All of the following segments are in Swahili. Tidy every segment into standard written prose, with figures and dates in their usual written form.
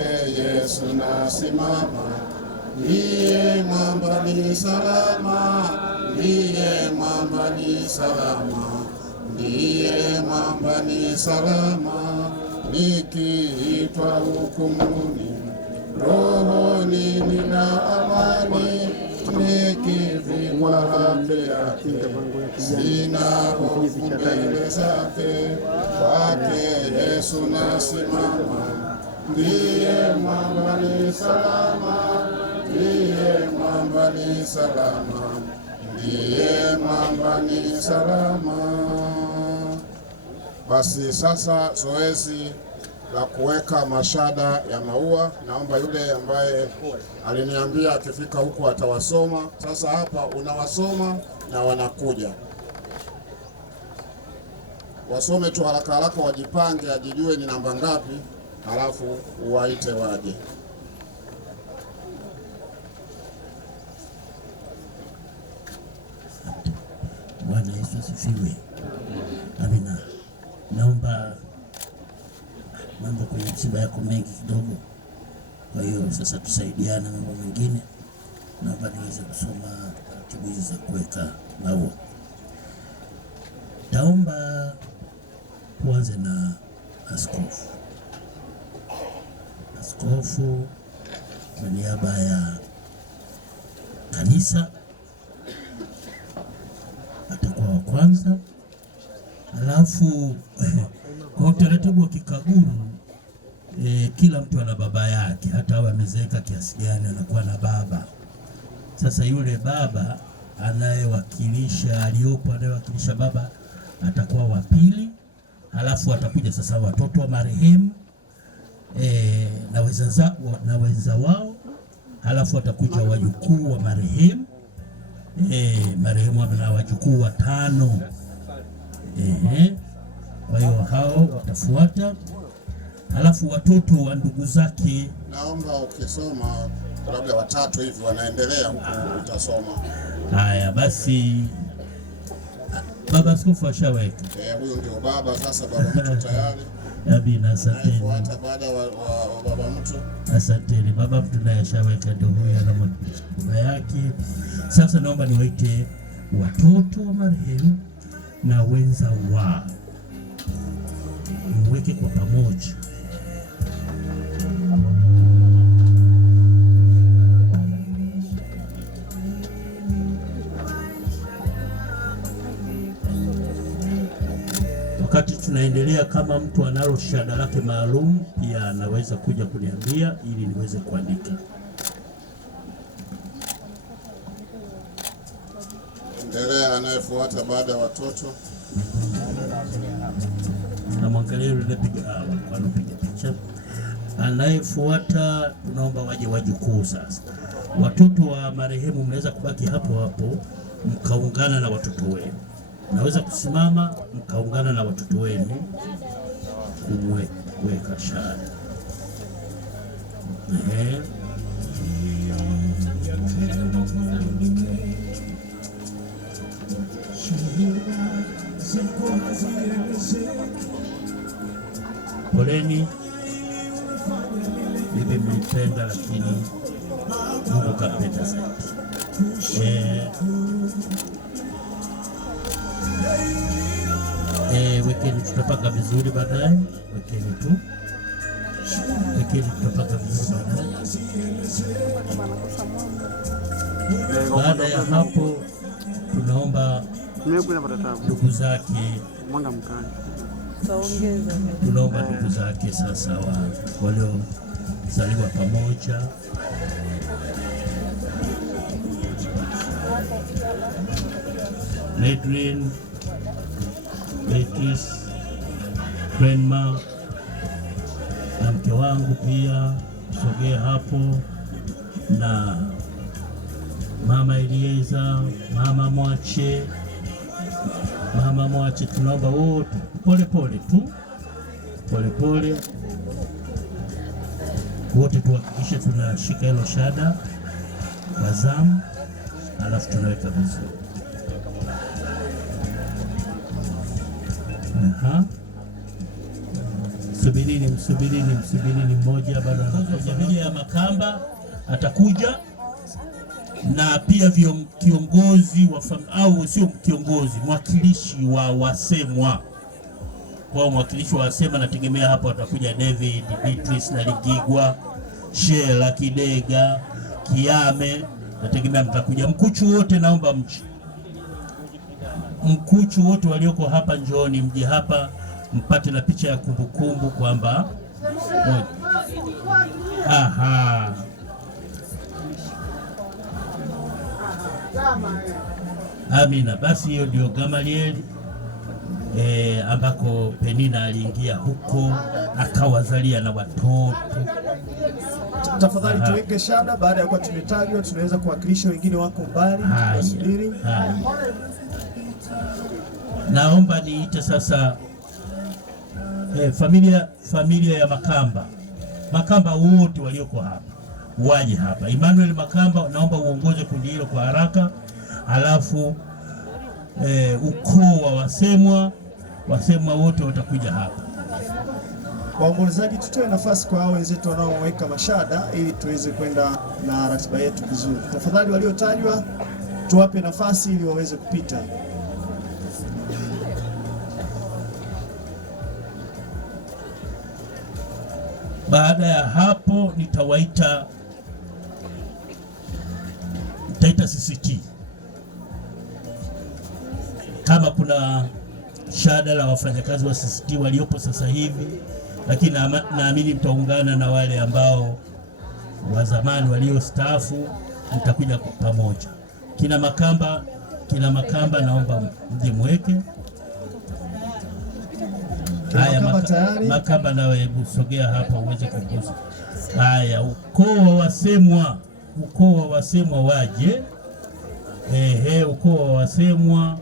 Yesu nasimama, ndiye mwamba ni salama, ndiye mwamba ni salama, ndiye mwamba ni salama. Nikiitwa hukumuni, rohoni nina amani, nikivikwa haki yake, sina hofu mbele zake. Kwake Yesu nasimama, ndiye mwamba ni salama, ndiye mwamba ni salama, ndiye mwamba ni salama. Basi sasa zoezi la kuweka mashada ya maua, naomba yule ambaye aliniambia akifika huku atawasoma. Sasa hapa unawasoma na wanakuja wasome tu haraka haraka, wajipange, ajijue ni namba ngapi, halafu uwaite waje. Bwana Yesu asifiwe. Amina. Naomba mambo kwenye msiba yako mengi kidogo, kwa hiyo sasa tusaidiane mambo mengine. Naomba niweze kusoma taratibu hizi za kuweka maua. Taomba tuanze na askofu. Askofu kwa niaba ya kanisa atakuwa wa kwanza, alafu kwa utaratibu wa Kikaguru kila mtu ana baba yake, hata awe amezeeka kiasi gani anakuwa na baba. Sasa yule baba anayewakilisha baba atakuwa wa pili, halafu atakuja sasa watoto wa marehemu na wenza wao, halafu atakuja wajukuu wa marehemu. Marehemu ana wajukuu watano. Kwa hiyo hao watafuata, halafu watoto wa ndugu zake. Naomba ukisoma labda watatu hivi wanaendelea huko utasoma. Haya basi, baba askofu ashaweka. Huyo ndio baba sasa, baba mtu tayari. Amina, asanteni. Fuata baada wa baba mtu. Asanteni. Baba mtu naye ashaweka, ndio huyo ana baba yake. Sasa naomba niwaite watoto wa marehemu na wenza wao, mweke kwa pamoja. Wakati tunaendelea, kama mtu analo shada lake maalum pia anaweza kuja kuniambia ili niweze kuandika. Endelea. Anayefuata baada ya watoto, namwangalia yule anapiga picha. Anayefuata tunaomba waje wajukuu. Sasa watoto wa marehemu mnaweza kubaki hapo hapo mkaungana na watoto wenu, naweza kusimama mkaungana na watoto wenu kumweka shada. Poleni, bibi mlipenda, lakini Mungu kapenda zaidi. Wekeni, tutapaka vizuri baadaye. Wekeni tu, tutapaka vizuri baadaye. Baada ya hapo, tunaomba ndugu zake, tunaomba ndugu zake sasa waliozaliwa pamoja, Medrin, Beatrice, Grandma na mke wangu pia sogea hapo, na mama Elieza, mama Mwache, tunaomba wote pole tu, pole wote tuhakikishe tunashika hilo shada kwa zamu, alafu tunaweka vizuri. Msubirini mmoja bado anakuja. Familia ya Makamba atakuja na pia kiongozi au sio kiongozi, mwakilishi wa wasemwa. Kwa mwakilishi wa wasemwa nategemea hapo atakuja David Beatrice na Ligigwa, Shela Kidega, Kiame, nategemea mtakuja. Mkuchu wote naomba mje. Mkuchu wote walioko hapa njooni mje hapa mpate na picha ya kumbukumbu kwamba aha. Amina. Basi hiyo ndio Gamaliel ambako Penina aliingia huko akawazalia na watoto. Tafadhali tuweke shada. Baada ya kuwa tumetajwa, tunaweza kuwakilisha wengine wako mbali. Tunasubiri. Naomba niite sasa familia ya Makamba wote walioko hapa waje hapa. Emmanuel Makamba, naomba uongoze kundi hilo kwa haraka. Alafu ukoo wa wasemwa wote watakuja hapa. Waombolezaji, tutoe nafasi kwa hao wenzetu wanaoweka mashada ili tuweze kwenda na ratiba yetu vizuri. Tafadhali waliotajwa tuwape nafasi ili waweze kupita. Baada ya hapo nitaita CCT. Kama kuna shada la wafanyakazi wa CCT waliopo sasa hivi, lakini naamini mtaungana na wale ambao wa zamani waliostaafu, mtakuja pamoja. Kina Makamba naomba mje mweke. Haya, Makamba nawe hebu sogea hapa uweze kugusa. Haya, ukoo wa wasemwa waje. Ukoo wa wasemwa.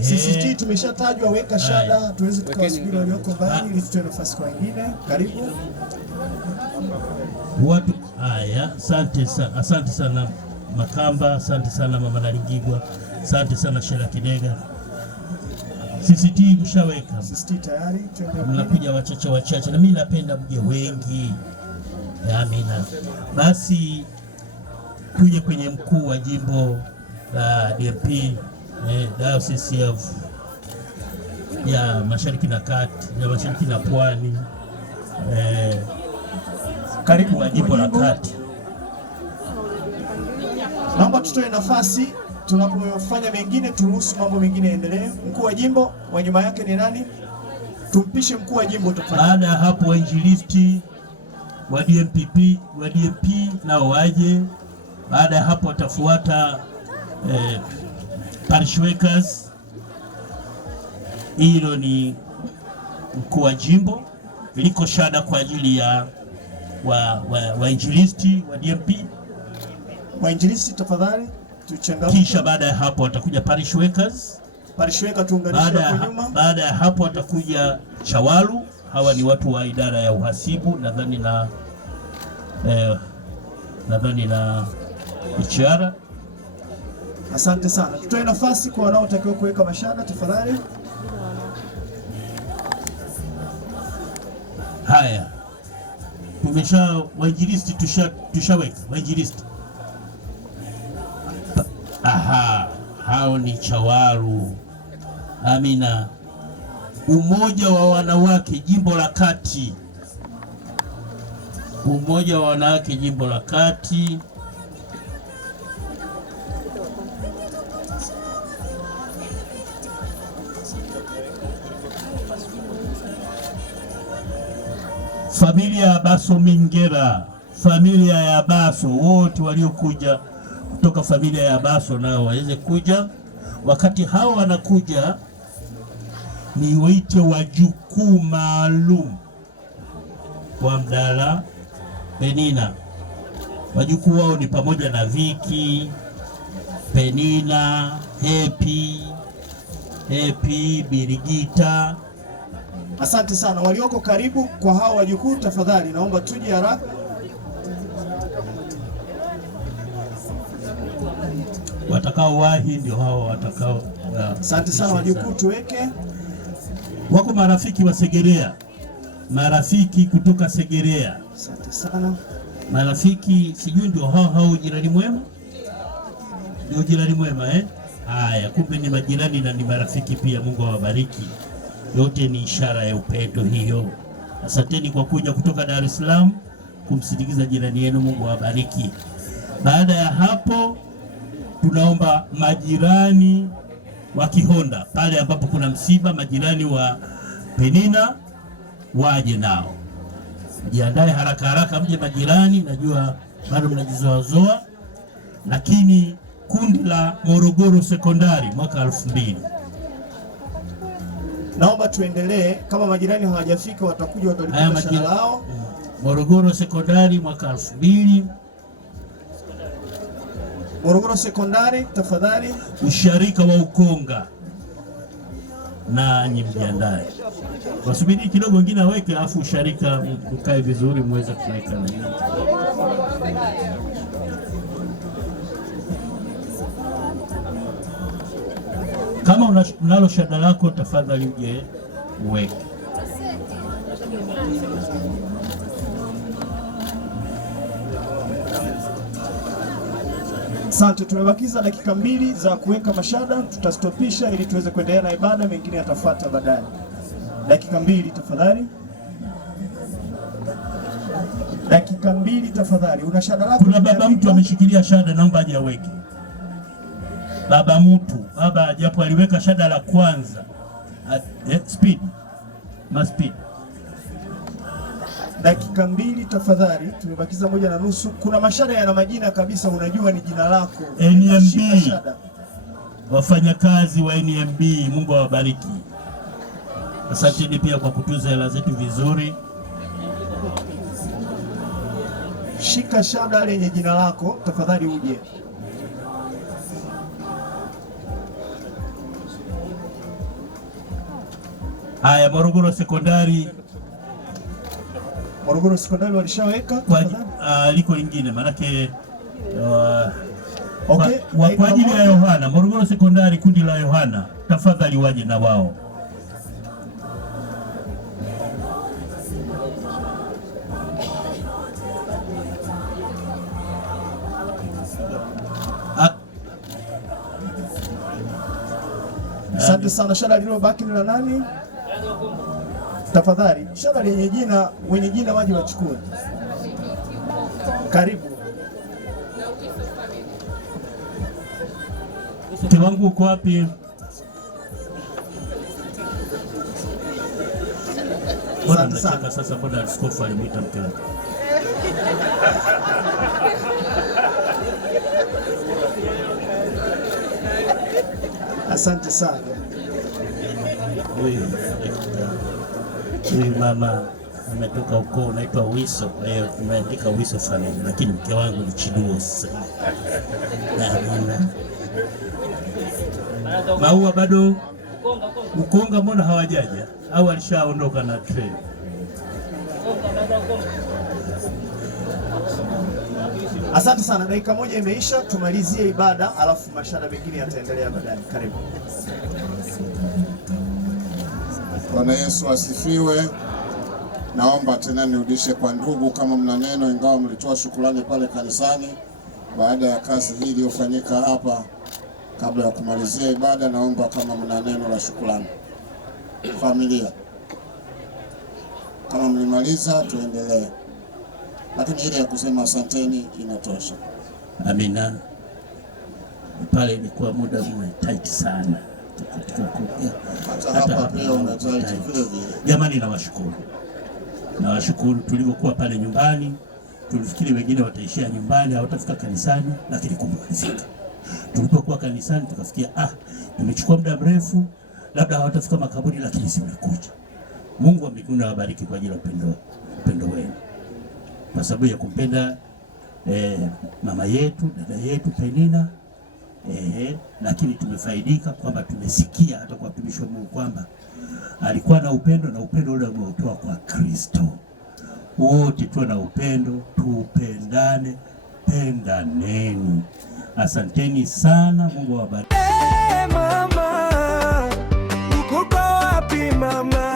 CCT tumeshatajwa, weka shada tuweze tukawasubiri walioko mbali ili tutoe nafasi kwa wengine. Karibu watu. Haya, asante sana Makamba, asante sana Mama Naligigwa, asante sana Shela Kidega. CCT mshaweka. CCT tayari, mnakuja wachache na mimi napenda mje wengi. Amina. Basi tuje kwenye mkuu wa jimbo la DMP Diocese ya Mashariki na Kati, ya Mashariki na Pwani, karibu wa jimbo la Kati. Naomba tutoe nafasi tunapofanya mengine, turuhusu mambo mengine yaendelee. Mkuu wa jimbo wa nyuma yake ni nani? Tumpishe mkuu wa jimbo tafadhali. Baada ya hapo wainjilisti wa DMP nao waje. Baada ya hapo watafuata parish workers. Hilo ni mkuu wa jimbo. Liko shada kwa ajili ya wainjilisti wa DMP. Wainjilisti tafadhali tuchangamke. Kisha baada ya hapo watakuja parish workers. Parish worker tuunganishe kwa nyuma. Baada ya hapo watakuja chawalu. Hawa ni watu wa idara ya uhasibu nadhani na HR. Asante sana. Tutoe nafasi kwa wanaotakiwa kuweka mashada tafadhali. Haya, wainjilisti tushaweka wainjilisti. Aha, hao ni chawaru. Amina. Umoja wa wanawake jimbo la Kati. Umoja wa wanawake jimbo la Kati. Familia ya Baso Mingera, familia ya Baso wote waliokuja kutoka familia ya Baso nao waweze kuja. Wakati hao wanakuja, ni waite wajukuu maalum wa Mdala Penina. Wajukuu wao ni pamoja na Viki, Penina, Happy, Birigita. Asante sana. Walioko karibu kwa hao wajukuu tafadhali naomba tuje haraka. Watakao wahi ndio hao watakao. Asante sana wajukuu tuweke. Wako marafiki wa Segerea marafiki kutoka Segerea. Asante sana. Marafiki sijui ndio hao jirani mwema? Ndio jirani mwema Haya, kumbe ni majirani na ni marafiki pia. Mungu awabariki. Yote ni ishara ya upendo hiyo. Asanteni kwa kuja kutoka Dar es Salaam kumsindikiza jirani yenu. Mungu awabariki. Baada ya hapo, tunaomba majirani wa Kihonda pale ambapo kuna msiba, majirani wa Penina waje nao. Jiandae haraka haraka mje majirani, najua bado mnajizoazoa. Lakini kundi la Morogoro Sekondari mwaka 2000. Naomba tuendelee, kama majirani hawajafika watakuja watalipata shada lao. Morogoro Sekondari mwaka 2000. Morogoro Sekondari tafadhali. Usharika wa Ukonga na mjiandae. Wasubiri kidogo wengine aweke, afu usharika mkae vizuri muweze kuweka na hiyo. Kama unalo shada lako tafadhali uje uweke. Asante, tumebakiza dakika 2 za kuweka mashada, tutastopisha ili tuweze kuendelea na ibada, mengine yatafuata baadaye. Dakika 2 tafadhali. Dakika 2 tafadhali. Una shada lako? Kuna baba mtu ameshikilia shada, naomba aje aweke. Baba mtu, baba japo aliweka shada la kwanza. Speed. Speed. Dakika 2 tafadhali, tumebakiza 1:30. Kuna mashada yana majina kabisa, unajua ni jina lako. NMB. Wafanyakazi wa NMB, Mungu awabariki. Asanteni pia kwa kutunza hela zetu vizuri. Shika shada lenye jina lako tafadhali uje. Haya, Morogoro Sekondari. Morogoro Sekondari walishaweka liko lingine manake okay. Kwa ajili ya Yohana, Morogoro Sekondari kundi la Yohana tafadhali waje na wao. Asante sana. Shada lililobaki ni la nani? Tafadhali, shada lenye jina, wenye jina waje wachukue. Karibu. Mke wangu uko wapi? Bwana nacheka sasa, mbona askofu alimwita mke wake? Asante sana. Huyu mama ametoka ukoo unaitwa Wiso, kwa hiyo tumeandika Wiso family, lakini mke wangu ni Chiduo sasa. Maua bado Ukonga, mbona hawajaja au alishaondoka na train? Asante sana, dakika 1 imeisha, tumalizie ibada alafu mashada mengine yataendelea baadaye. Karibu. Bwana Yesu asifiwe. Naomba tena nirudishe kwa ndugu, kama mna neno, ingawa mlitoa shukrani pale kanisani baada ya kazi hii iliyofanyika hapa. Kabla ya kumalizia ibada, naomba kama mna neno la shukrani. Familia, kama mlimaliza tuendelee, lakini ile ya kusema asanteni inatosha. Amina. Pale ilikuwa muda tight sana. Hata hapa pia unataiti vile vile. Jamani, nawashukuru tulivyokuwa pale nyumbani. Tulifikiri wengine wataishia nyumbani, hawatafika kanisani, lakini kumbe walifika. Tulipokuwa kanisani tukafikia tumechukua muda mrefu, labda hawatafika makaburi, lakini si mmekuja. Mungu wa mbinguni awabariki kwa ajili ya upendo wenu. Kwa sababu ya kumpenda mama yetu, dada yetu Penina, lakini tumefaidika kwamba tumesikia hata kwa watumishi wa Mungu kwamba alikuwa na upendo, na upendo ule umeutoa kwa Kristo. Wote tuwe na upendo, tupendane, pendaneni. Asanteni sana, Mungu awabariki. Mama, uko wapi mama?